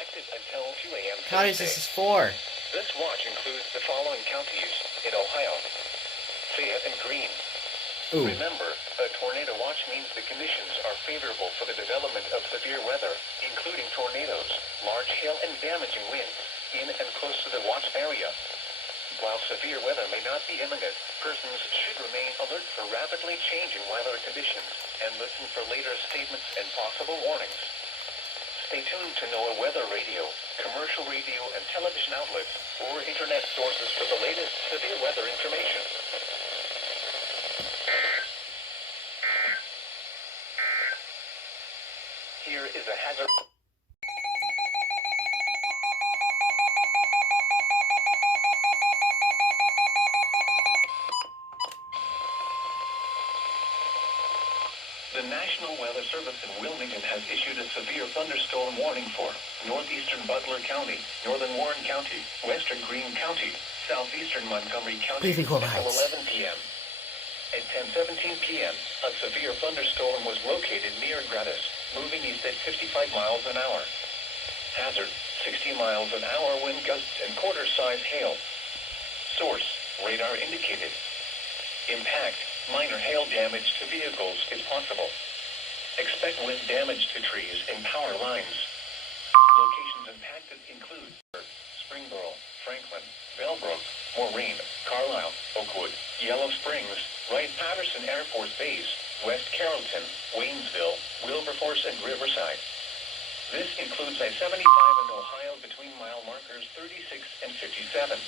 effective until 2 a.m. Counties this is for? This watch includes the following counties in Ohio: Fayette and Greene. Ooh. Remember, a tornado watch means the conditions are favorable for the development of severe weather, including tornadoes, large hail, and damaging winds in and close to the watch area. While severe weather may not be imminent, persons should remain alert for rapidly changing weather conditions and listen for later statements and possible warnings. Stay tuned to NOAA weather radio, commercial radio and television outlets, or internet sources for the latest severe weather information. Here is a hazard. The National Weather Service in Wilmington has issued a severe thunderstorm warning for northeastern Butler County, northern Warren County, western Greene County, southeastern Montgomery County until 11 p.m. At 10:17 p.m., a severe thunderstorm was located near Gratis, moving east at 55 miles an hour. Hazard, 60 miles an hour wind gusts and quarter-size hail. Source, radar indicated. Impact, minor hail damage to vehicles is possible. Expect wind damage to trees and power lines. Locations impacted include Springboro, Franklin, Bellbrook, Maureen, Carlisle, Oakwood, Yellow Springs, Wright-Patterson Air Force Base, West Carrollton, Waynesville, Wilberforce, and Riverside. This includes I-75 in Ohio between mile markers 36 and 57.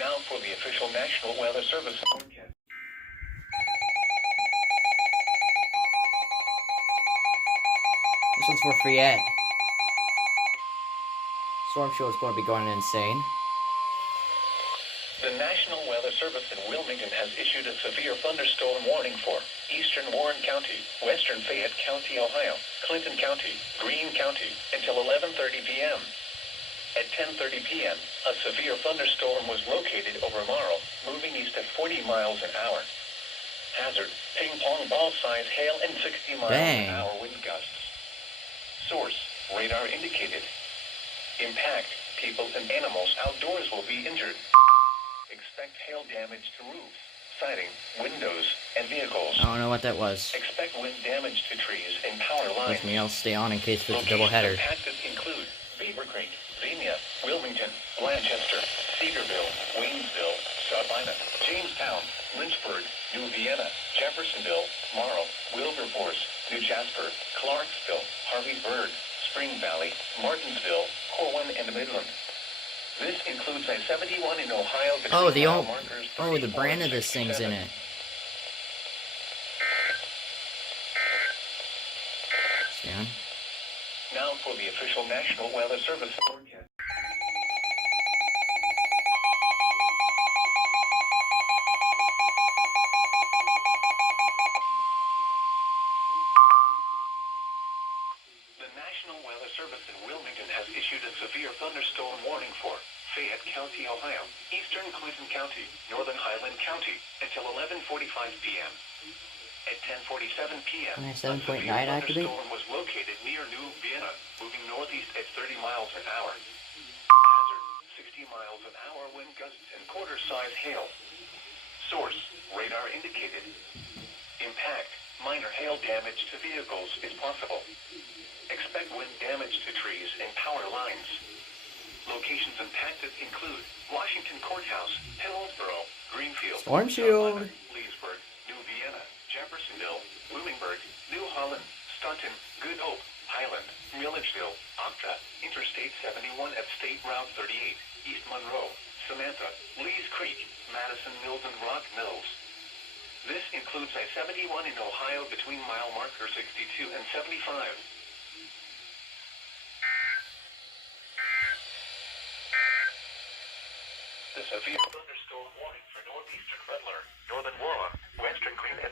Now for the official National Weather Service forecast. This one's for Fayette. Storm show is going to be going insane. The National Weather Service in Wilmington has issued a severe thunderstorm warning for eastern Warren County, western Fayette County, Ohio, Clinton County, Greene County, until 11:30 p.m. At 10:30 p.m., a severe thunderstorm was located over Marl, moving east at 40 miles an hour. Hazard, ping-pong ball-size hail and 60 miles an hour wind gusts. Source, radar indicated. Impact, people and animals outdoors will be injured. Expect hail damage to roofs, siding, windows, and vehicles. I don't know what that was. Expect wind damage to trees and power lines. With me, I'll stay on in case it's a double header. Impacted include Beaver Creek, Xenia, Wilmington, Blanchester, Cedarville, Waynesville, Sabina, Jamestown, Lynchburg, New Vienna, Jeffersonville, Marl, Wilberforce, New Jasper, Clarksville, Harvey-Burg, Spring Valley, Martinsville, Corwin, and Midland. This includes I-71 in Ohio between mile markers 34 the brand of this thing's in it. Stand. Now for the official National Weather Service forecast. The National Weather Service in Wilmington has issued a severe thunderstorm warning for Fayette County, Ohio, eastern Clinton County, northern Highland County, until 11:45 p.m. At 10:47 p.m., a severe thunderstorm was located near New Vienna, moving northeast at 30 miles an hour. Hazard, 60 miles an hour wind gusts and quarter-size hail. Source, radar indicated. Impact, minor hail damage to vehicles is possible. Expect wind damage to trees and power lines. Locations impacted include Washington Courthouse, Hillsborough, Greenfield, Storm Shield, Leesburg, New Vienna, Jeffersonville, Bloomingburg, New Holland, Staunton, Good Hope, Highland, Milledgeville, Octa, Interstate 71 at State Route 38, East Monroe, Samantha, Lees Creek, Madison Mills, and Rock Mills. This includes I-71 in Ohio between mile marker 62 and 75. The severe thunderstorm warning for northeastern Butler, northern Warren, western Greene, and